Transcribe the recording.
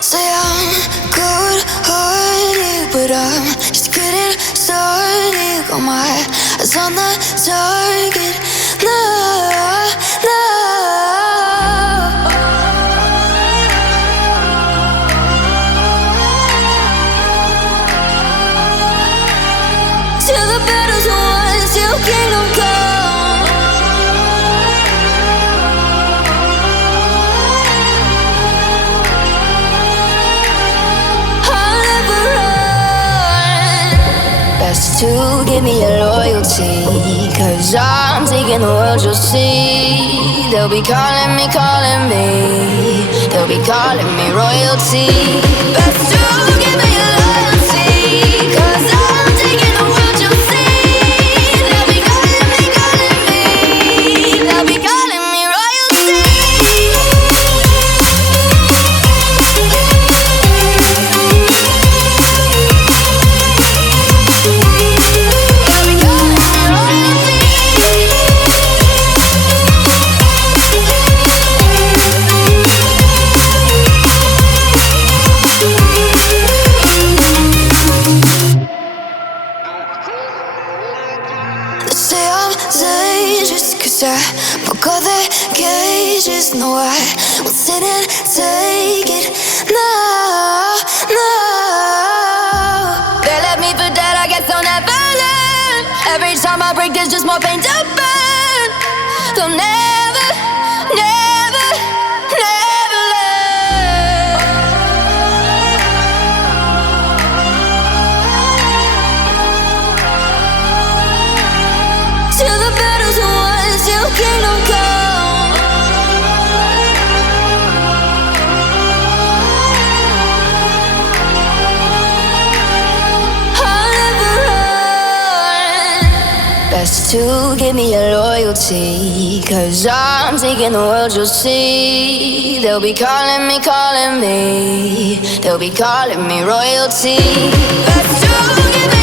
Say I'm good-hearted, but I'm just getting started. Got my eyes on the target. No, no. Till the battle's won, till kingdom come. Best to give me your loyalty, 'cause I'm taking the world, you'll see. They'll be calling me, they'll be calling me royalty. Best to give me your loyalty, 'cause I'm taking the world, you'll see. They'll be calling me, they'll be calling me royalty. Say I'm dangerous, 'cause I broke all the cages. No, I won't sit and take it. No, no. They left me for dead, I guess I'll never learn. Every time I break, there's just more pain to burn. They'll never, never, never learn. Till the battle's won, till kingdom come. I'll never run. Best to give me your loyalty, 'cause I'm taking the world, you'll see. They'll be calling me, they'll be calling me royalty. Best to give me